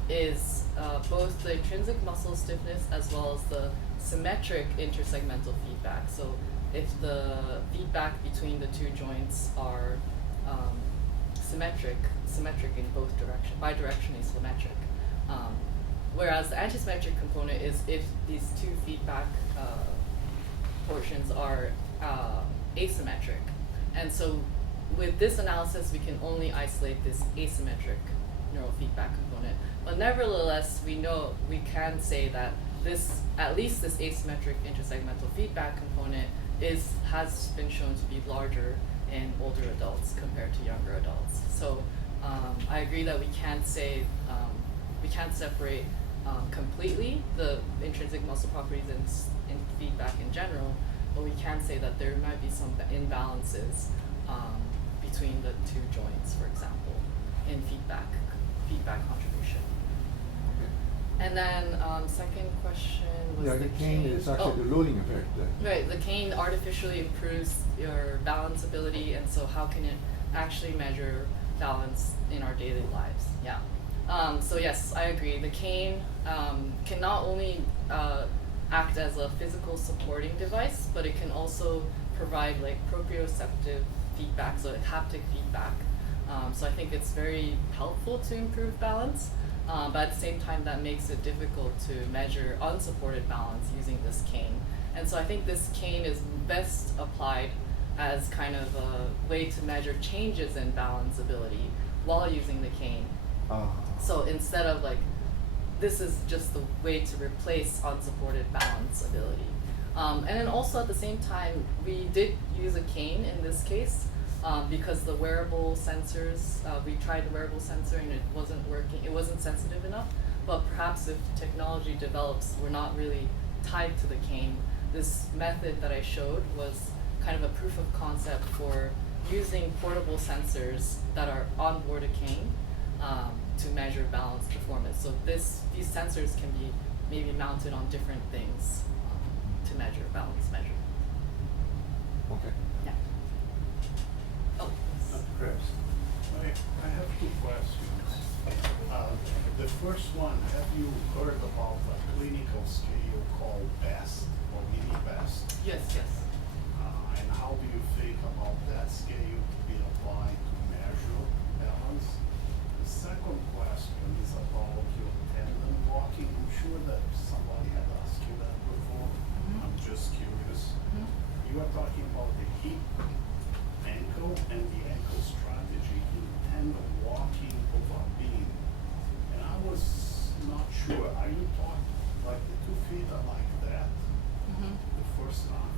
is both the intrinsic muscle stiffness as well as the symmetric intersegmental feedback. So if the feedback between the two joints are symmetric in both directions, bidirectionally symmetric. Whereas the antisymmetric component is if these two feedback portions are asymmetric. And so with this analysis, we can only isolate this asymmetric neural feedback component. But nevertheless, we can say that at least this asymmetric intersegmental feedback component has been shown to be larger in older adults compared to younger adults. So I agree that we can't say, we can't separate completely the intrinsic muscle properties in feedback in general, but we can say that there might be some imbalances between the two joints, for example, in feedback contribution. And then second question was the Keynes is actually the loading effect. Right, the Keynes artificially improves your balance ability, and so how can it actually measure balance in our daily lives? Yeah. So yes, I agree. The Keynes can not only act as a physical supporting device, but it can also provide like proprioceptive feedback, so haptic feedback. So I think it's very helpful to improve balance, but at the same time that makes it difficult to measure unsupported balance using this Keynes. And so I think this Keynes is best applied as kind of a way to measure changes in balance ability while using the Keynes. So instead of like, this is just the way to replace unsupported balance ability. And then also at the same time, we did use a cane in this case because the wearable sensors, we tried the wearable sensor and it wasn't working, it wasn't sensitive enough. But perhaps if technology develops, we're not really tied to the cane. This method that I showed was kind of a proof of concept for using portable sensors that are on board a cane to measure balance performance. So these sensors can be maybe mounted on different things to measure balance measure. Okay. Yeah. Oh. Chris. I have two questions. The first one, have you heard about a clinical scale called BEST or mini BEST? Yes, yes. And how do you think about that scale to be applied to measure balance? The second question is about your tandem walking. I'm sure that somebody had asked you that before. I'm just curious. You are talking about the hip, ankle, and the ankle strategy in tandem walking over a beam. And I was not sure. Are you talking like the 2 feet are like that? The first half?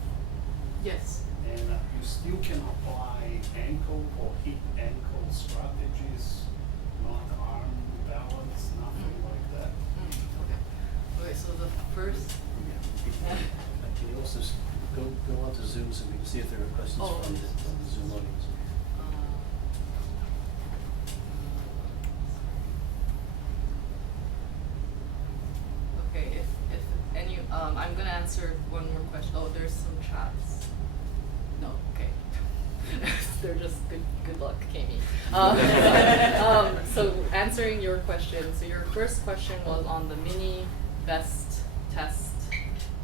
Yes. And you still can apply ankle or hip ankle strategies, not arm balance, nothing like that. Okay. Okay, so the first. Can you also go on to Zoom so we can see if there are questions Oh, from the Zoom audience? Okay, if any, I'm gonna answer one more question. Oh, there's some chats. No, okay. They're just good luck, Kaymie. So answering your question, so your first question was on the mini best test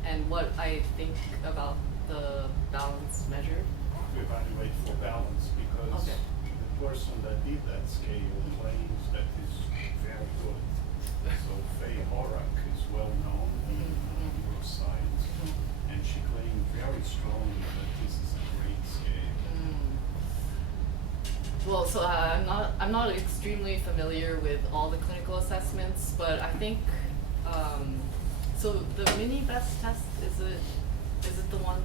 and what I think about the balance measure. To evaluate for balance, because Okay. the person that did that scale claims that is very good. So Faye Horak is well known in neuroscience, and she claimed very strongly that this is a great scale. Well, so I'm not extremely familiar with all the clinical assessments, but I think so the mini best test is it the one?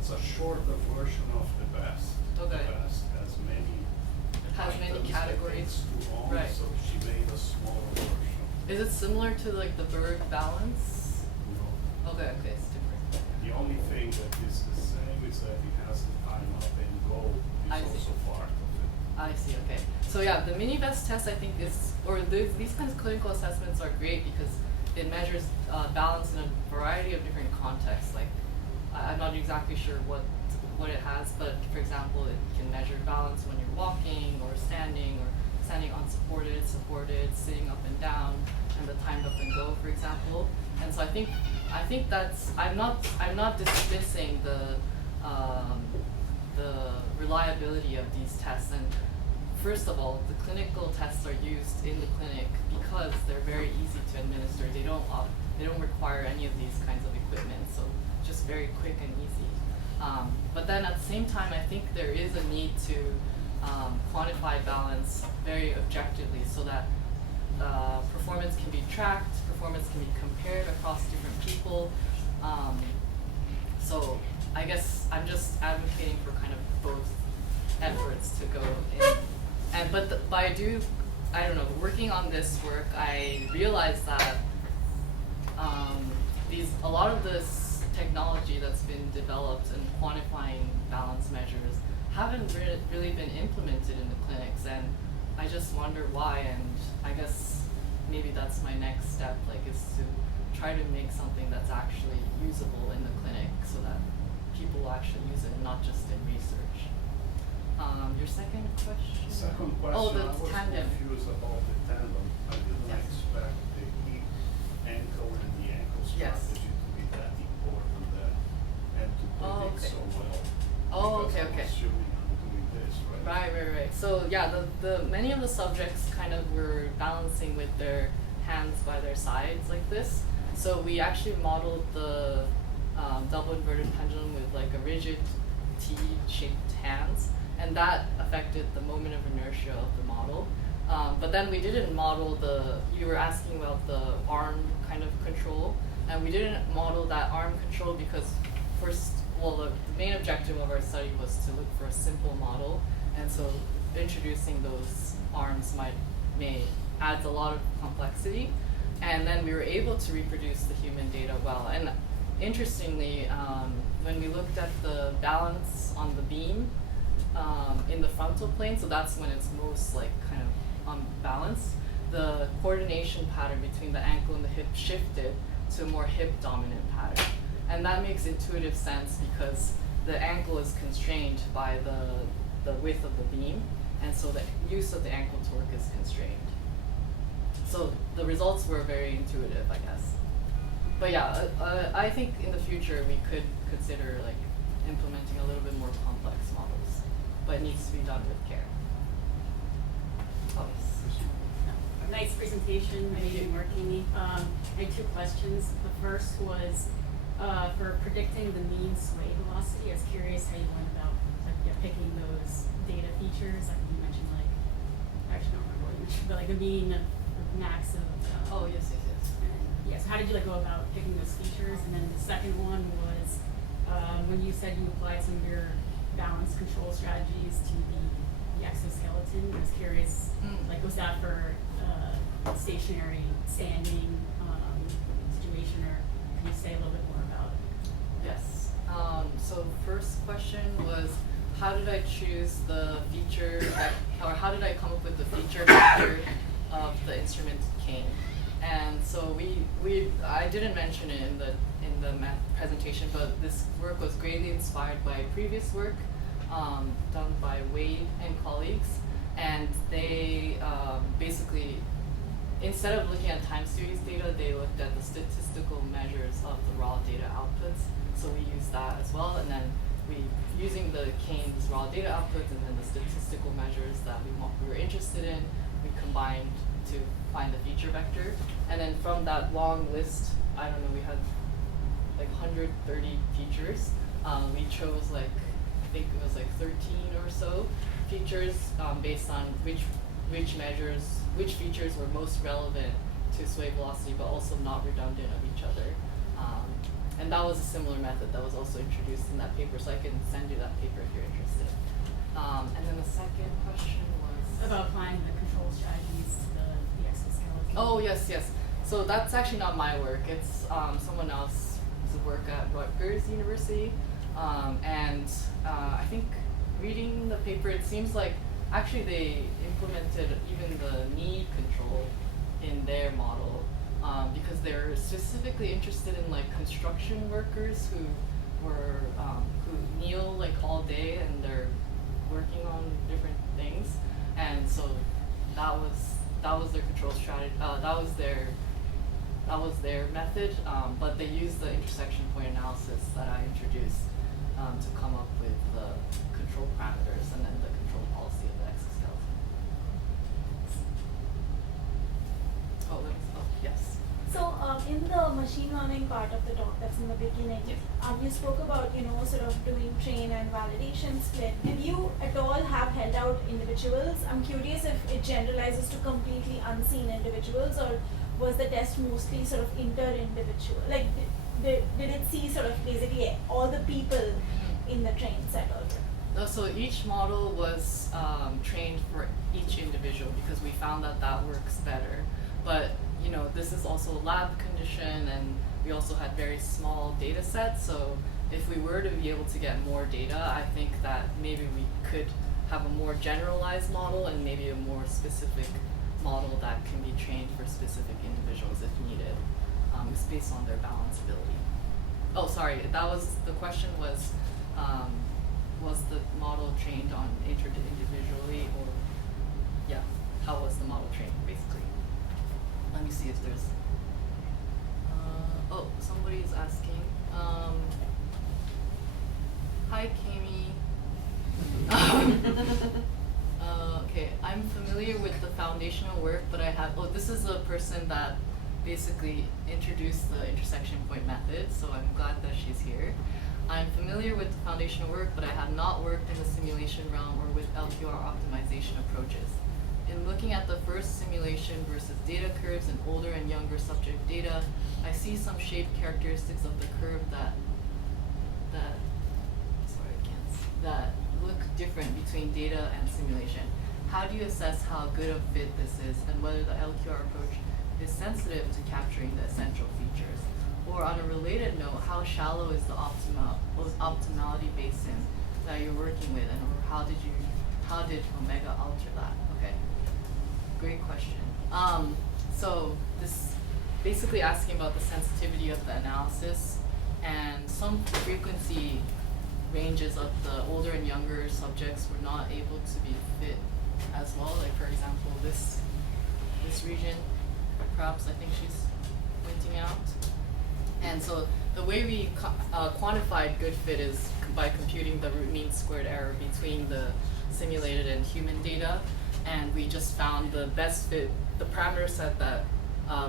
It's a shorter version of the best. Okay. The best has many items that categories. it's too long, Right. so she made a smaller version. Is it similar to like the Berg balance? You know. Okay, it's different. The only thing that is the same is that it has the time up and go is I see. also part of it. I see. Okay. So yeah, the mini best test I think is, or these kinds of clinical assessments are great because it measures balance in a variety of different contexts. Like I'm not exactly sure what it has, but for example, it can measure balance when you're walking or standing unsupported, supported, sitting up and down, and the timed up and go, for example. And so I think that's I'm not dismissing the reliability of these tests. And first of all, the clinical tests are used in the clinic because they're very easy to administer. They don't require any of these kinds of equipment, so just very quick and easy. But then at the same time, I think there is a need to quantify balance very objectively so that performance can be tracked, performance can be compared across different people. So I guess I'm just advocating for kind of both efforts to go in. But I don't know, working on this work, I realized that a lot of this technology that's been developed in quantifying balance measures haven't really been implemented in the clinics, and I just wonder why. And I guess maybe that's my next step, is to try to make something that's actually usable in the clinic so that people will actually use it, not just in research. Your second question? Second question, Oh, the I was tandem. confused about the tandem. I didn't Yes. expect the hip, ankle, and the ankle Yes. strategy to be that important and to predict okay. so well. Oh, Because okay, I'm okay. assuming I'm doing this, right? Right. So yeah, the many of the subjects kind of were balancing with their hands by their sides like this. So we actually modeled the double inverted pendulum with like a rigid T-shaped hands, and that affected the moment of inertia of the model. But then we didn't model you were asking about the arm kind of control, and we didn't model that arm control because the main objective of our study was to look for a simple model, and so introducing those arms may adds a lot of complexity, and then we were able to reproduce the human data well. And interestingly, when we looked at the balance on the beam in the frontal plane, so that's when it's most like kind of unbalanced, the coordination pattern between the ankle and the hip shifted to a more hip dominant pattern. And that makes intuitive sense because the ankle is constrained by the width of the beam, and so the use of the ankle torque is constrained. So the results were very intuitive, I guess. But yeah, I think in the future we could consider like implementing a little bit more complex models, but it needs to be done with care. Oh, yes. Nice presentation. Amazing work, Kaymie. I had two questions. The first was for predicting the mean sway velocity. I was curious how you went about picking those data features. Like you mentioned, like I actually don't remember what you mentioned, but like the mean max of. Oh yes. Yes. How did you go about picking those features? And then the second one was when you said you applied some of your balance control strategies to the exoskeleton. I was curious, was that for stationary, standing situation, or can you say a little bit more about it? Yes. So first question was, how did I choose the feature, or how did I come up with the feature vector of the instrument cane? And so I didn't mention it in the presentation, but this work was greatly inspired by previous work done by Wade and colleagues, and they basically, instead of looking at time series data, they looked at the statistical measures of the raw data outputs. So we used that as well, and then using the cane's raw data outputs and then the statistical measures that we were interested in, we combined to find the feature vector. And then from that long list, I don't know, we had like 130 features. We chose I think it was 13 or so features based on which features were most relevant to sway velocity, but also not redundant of each other. And that was a similar method that was also introduced in that paper, so I can send you that paper if you're interested. And then the second question was about applying the control strategies to the exoskeleton. Oh yes. So that's actually not my work. It's someone else's work at Rutgers University. And I think reading the paper, it seems like actually they implemented even the knee control in their model because they're specifically interested in construction workers who kneel all day and they're working on different things, and so that was their control strategy. That was their method, but they used the intersection point analysis that I introduced to come up with the control parameters and then the control policy of the exoskeleton. Yes. So in the machine learning part of the talk that's in the beginning, Yes. You spoke about sort of doing train and validation split. Did you at all have held out individuals? I'm curious if it generalizes to completely unseen individuals, or was the test mostly sort of inter-individual? Did it see sort of basically all the people in the train set already? No, so each model was trained for each individual because we found that works better. But this is also a lab condition, and we also had very small data sets. So if we were to be able to get more data, I think that maybe we could have a more generalized model and maybe a more specific model that can be trained for specific individuals if needed. It's based on their balance ability. Oh, sorry, the question was the model trained on individually, or how was the model trained basically? Let me see if there's, somebody is asking. Hi, Kaymie. Okay, I'm familiar with the foundational work, but this is a person that basically introduced the intersection point method, so I'm glad that she's here. I'm familiar with the foundational work, but I have not worked in the simulation realm or with LQR optimization approaches. In looking at the first simulation versus data curves and older and younger subject data, I see some shape characteristics of the curve that look different between data and simulation. How do you assess how good a fit this is and whether the LQR approach is sensitive to capturing the essential features? Or on a related note, how shallow is the optimality basin that you're working with, and or how did Omega alter that? Okay, great question. So this basically asking about the sensitivity of the analysis and some frequency ranges of the older and younger subjects were not able to be fit as well. Like for example, this region, perhaps I think she's pointing out. And so the way we quantified good fit is by computing the root mean squared error between the simulated and human data, and we just found the best fit, the parameter set that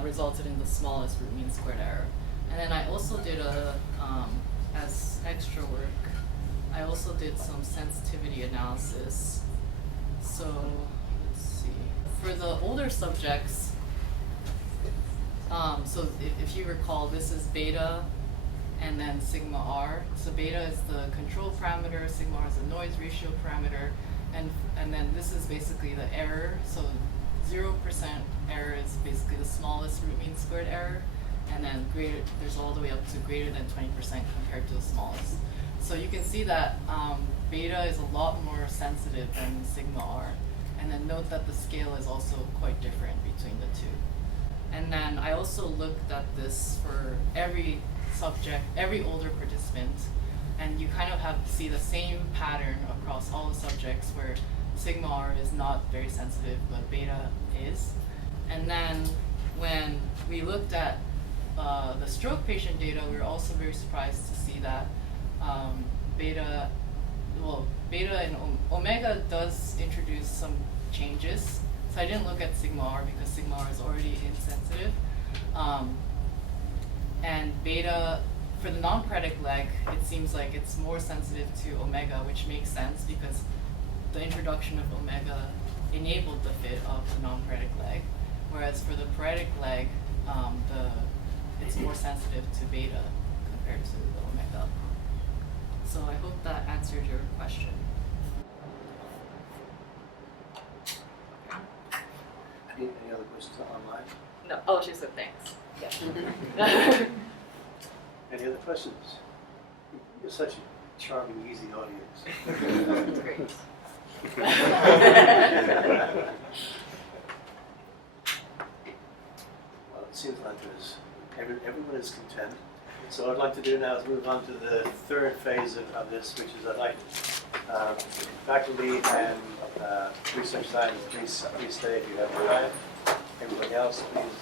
resulted in the smallest root mean squared error. And then I also did as extra work, I also did some sensitivity analysis. So let's see. For the older subjects, so if you recall, this is beta and then sigma r. So beta is the control parameter, sigma r is the noise ratio parameter, and then this is basically the error. So 0% error is basically the smallest root mean squared error, and then there's all the way up to greater than 20% compared to the smallest. So you can see that beta is a lot more sensitive than sigma r, and then note that the scale is also quite different between the two. And then I also looked at this for every subject, every older participant, and you kind of see the same pattern across all the subjects where sigma r is not very sensitive, but beta is. And then when we looked at the stroke patient data, we were also very surprised to see that beta and omega does introduce some changes. So I didn't look at sigma r because sigma r is already insensitive. And beta, for the non-paretic leg, it seems like it's more sensitive to omega, which makes sense because the introduction of omega enabled the fit of the non-paretic leg. Whereas for the paretic leg, it's more sensitive to beta compared to the omega. So I hope that answered your question. Any other questions online? No. Oh, she said thanks. Yeah. Any other questions? You're such a charming, easy audience. Great. Well, it seems like everyone is content. So what I'd like to do now is move on to the third phase of this, which is I'd like faculty and research scientists, please stay if you have time. Everybody else, please.